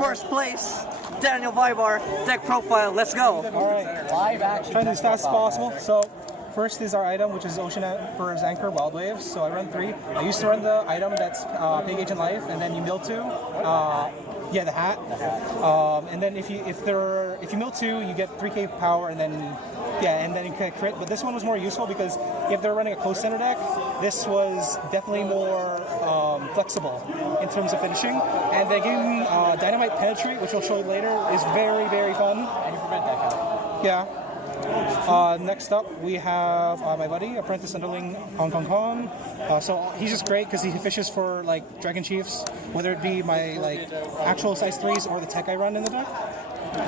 first place, Daniel Vibar, deck profile, let's go. Alright, live action. Trying to do as fast as possible. So, first is our item, which is Ocean Emperor's Anchor, Wild Waves. So I run 3. I used to run the item that's Pay Gauge in Life, and then you mill 2. Yeah, the hat. And then if you mill 2, you get 3k power, and then you can crit. But this one was more useful because if they're running a close center deck, this was definitely more flexible in terms of finishing. And they gave me Dynamite Penetrate, which we'll show you later, is very, very fun. And you prevent that kind. Yeah. Next up, we have my buddy, Apprentice Underling, Hong Kong. So he's just great because he fishes for like Dragon Chiefs, whether it be my like actual size 3s or the tech I run in the deck.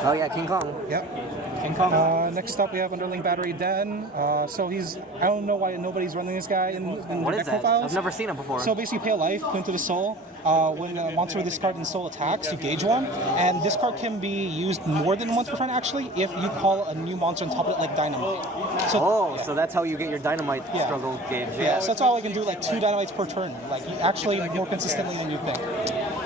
Oh yeah, King Kong. Yep. King Kong. Next up, we have Underling Battery Den. So I don't know why nobody's running this guy in what the is deck that? profiles. I've never seen him before. So basically, pay a life, put into the soul. When a monster with this card in soul attacks, you gauge 1. And this card can be used more than once per turn, actually, if you call a new monster on top of it, like Dynamite. So, so that's how you get your Dynamite struggle gauge. Yeah, so that's all I can do, like 2 Dynamites per turn. Like, actually more consistently than you think.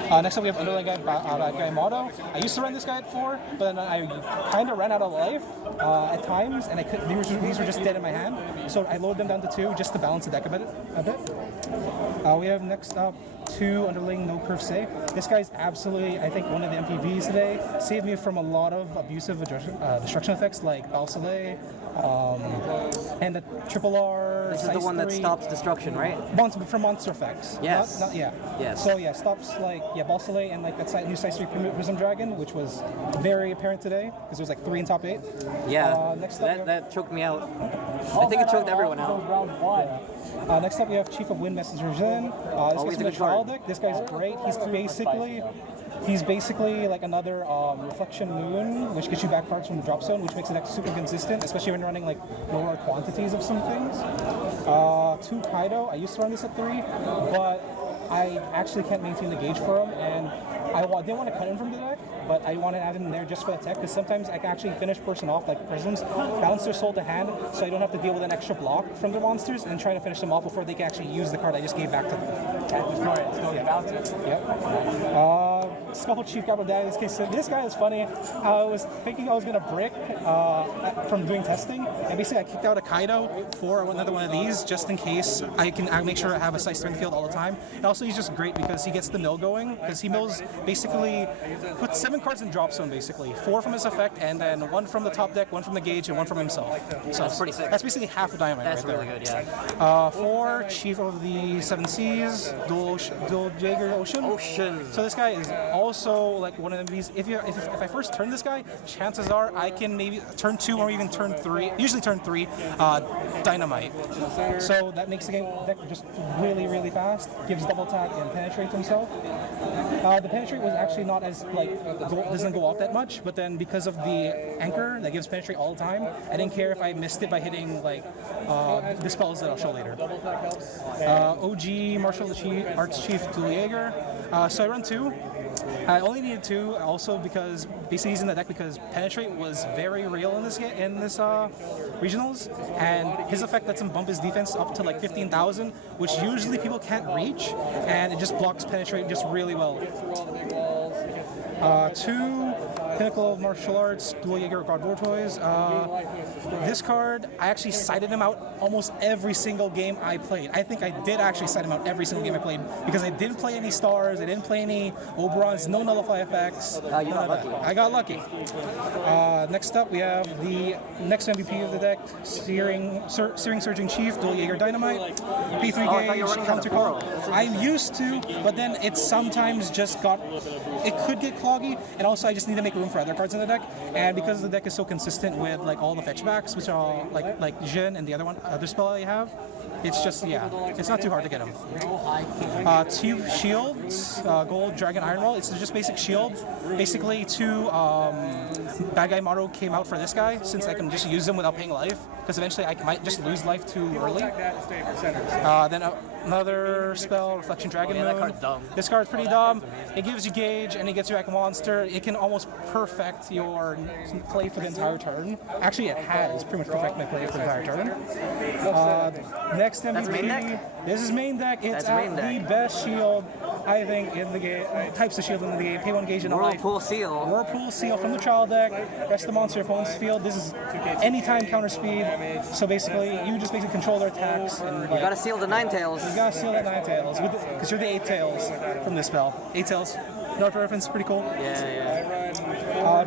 Next up, we have Underling BadGuy Moto. I used to run this guy at 4, but then I kind of ran out of life at times, and these were just dead in my hand. So I lowered them down to 2 just to balance the deck a bit. We have next up 2 Underling No Curve Sei. This guy's absolutely, I think, one of the MPVs today. Saved me from a lot of abusive destruction effects like Balsalay, and the Triple R. This is the one that stops destruction, right? From monster effects. Yes. Yes. So yeah, stops like Balsalay and like that new size 3 Prism Dragon, which was very apparent today because there's like 3 in top 8. Yeah. Next up, that choked me out. I think it choked everyone out. Next up, we have Chief of Wind Messenger Jin. This guy's from the trial deck. This guy's great. He's basically like another Reflection Moon, which gets you back cards from the drop zone, which makes the deck super consistent, especially when running like lower quantities of some things. 2 Kaido. I used to run this at 3, but I actually can't maintain the gauge for him, and I didn't want to cut him from the deck, but I want to add him there just for the tech, because sometimes I can actually finish person off, like Prisms, balance their soul to hand, so I don't have to deal with an extra block from the monsters, and try to finish them off before they can actually use the card I just gave back to them. Scuffle Chief Grappler Dad in this case. So this guy is funny. I was thinking I was going to brick from doing testing, and basically I kicked out a Kaido for another one of these, just in case I make sure I have a size 3 in the field all the time. And also he's just great because he gets the mill going, because he mills basically, puts 7 cards in drop zone basically, 4 from his effect, and then 1 from the top deck, 1 from the gauge, and 1 from himself. So that's pretty sick. That's basically half a Dynamite right there. That's really good, yeah. 4, Chief of the 7 Seas, Duel Jaeger Ocean. So this guy is also like one of these. If I first turn this guy, chances are I can maybe turn 2 or even turn 3. Usually turn 3, Dynamite. So that makes the deck just really, really fast. Gives double attack and penetrate to himself. The penetrate was actually not as doesn't go off that much, but then because of the anchor that gives penetrate all the time, I didn't care if I missed it by hitting like the spells that I'll show later. OG Martial Arts Chief Duel Jaeger. So I run 2. I only needed 2 also because basically he's in the deck because Penetrate was very real in this regionals, and his effect lets him bump his defense up to like 15,000, which usually people can't reach, and it just blocks Penetrate just really well. 2 Pinnacle of Martial Arts, Duel Jaeger God Vortoise. This card, I actually cited him out almost every single game I played. I think I did actually cite him out every single game I played because I didn't play any stars, I didn't play any Oberons, no nullify effects. You got lucky. I got lucky. Next up, we have the next MVP of the deck, Searing Surging Chief, Duel Jaeger Dynamite, P3 gauge, counter call. I used to, but then it sometimes just it could get cloggy, and also I just need to make room for other cards in the deck, and because the deck is so consistent with like all the fetchbacks, which are like Jin and the other spell I have, it's just it's not too hard to get them. 2 shields, gold dragon iron roll. It's just basic shield. Basically 2 BadGuy Moto came out for this guy since I can just use them without paying life, because eventually I might just lose life too early. Then another spell, Reflection Dragon Moon. That card's dumb. This card's pretty dumb. It gives you gauge and it gets you back a monster. It can almost perfect your play for the entire turn. Actually, it has pretty much perfect my play for the entire turn. Next MVP. This is main deck. It's the best shield I think, in the game. Types of shield in the game. Pay 1 gauge in a life. Whirlpool Seal. Whirlpool Seal from the trial deck. Rest the monster your opponent's field. This is anytime counter speed. So basically, you just basically control their attacks. And, You gotta seal the 9 tails. You gotta seal that 9 tails. Because you're the 8 tails from this spell. 8 tails. Naruto reference, pretty cool.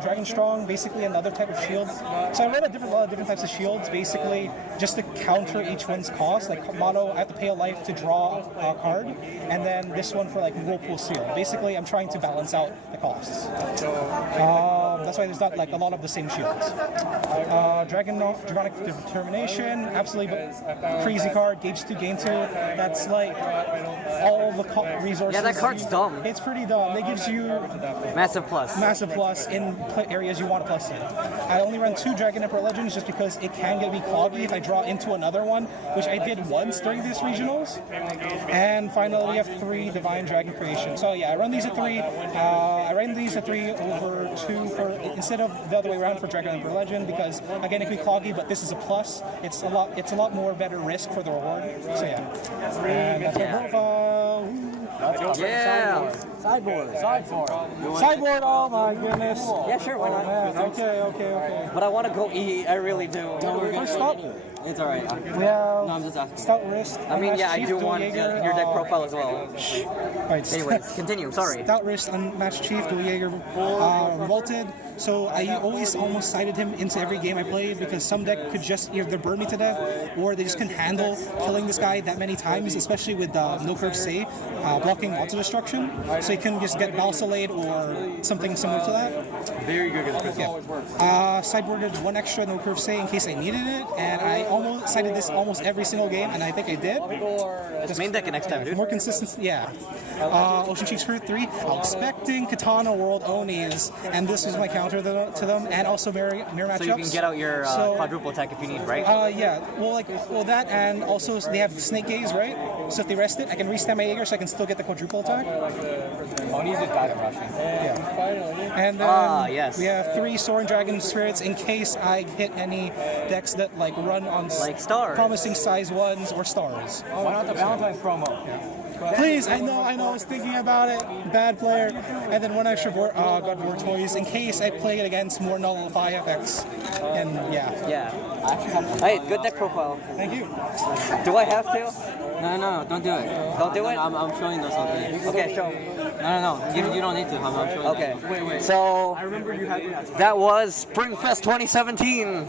Dragon Strong, basically another type of shield. So I read a lot of different types of shields, basically just to counter each one's cost. Like Moto, I have to pay a life to draw a card, and then this one for like Whirlpool Seal. Basically, I'm trying to balance out the costs. That's why there's not like a lot of the same shields. Dragonic Determination, absolutely crazy card. Gauge 2, gain 2. That's like all the resources. Yeah, that card's dumb. It's pretty dumb. It gives you Massive plus. Massive plus in areas you want to plus in. I only run 2 Dragon Emperor Legends just because it can get me cloggy if I draw into another one, which I did once during these regionals. And finally, we have 3 Divine Dragon Creation. So yeah, I run these at 3. I ran these at 3 over 2 instead of the other way around for Dragon Emperor Legend because again it can be cloggy, but this is a plus. It's a lot more better risk for the reward. So yeah, and that's my profile. Yeah. Sideboard. Sideboard. Oh my goodness. Yeah, sure. Why not? Okay. But I want to go E. I really do. First stop. It's alright. Yeah. No, I'm just asking. Stout wrist. I mean, yeah, I Chief, do Duel want Jaeger, your deck profile as well. Right. Anyways, continue. Sorry. Stout wrist, Unmatched Chief, Duel Jaeger, Revolted. So I always almost sided him into every game I played because some deck could just either burn me to death or they just couldn't handle killing this guy that many times, especially with no Curve Sei, blocking auto destruction. So he couldn't just get Balsalade or something similar to that. Very good against Sideboarded 1 extra no Curve Sei in case I needed it, and I almost sided this almost every single game, and I think I did. Just main deck it next time, dude. More consistency, yeah. Ocean Chief Spirit 3, I'm expecting Katana World Onis, and this was my counter to them, and also mirror matchups. So you can get out your quadruple attack if you need, right? Yeah. Well, that, and also they have Snake Gaze, right? So if they rest it, I can restand my Jaeger, so I can still get the quadruple attack. Oni's just died rushing. Yeah. And then yes. we have 3 Soaring Dragon Spirits in case I hit any decks that like run on like stars, promising size 1s or stars. Oh, not the Valentine's promo. Yeah. Please, I know, I was thinking about it. Bad player. And then 1 extra got Vortoise in case I play it against more nullify effects. And yeah. Hey, good deck profile. Thank you. Do I have to? No, don't do it. Don't do it? I'm showing you something. Okay, show. No. You don't need to. I'm showing you. Okay. Wait. So, that was Springfest 2017.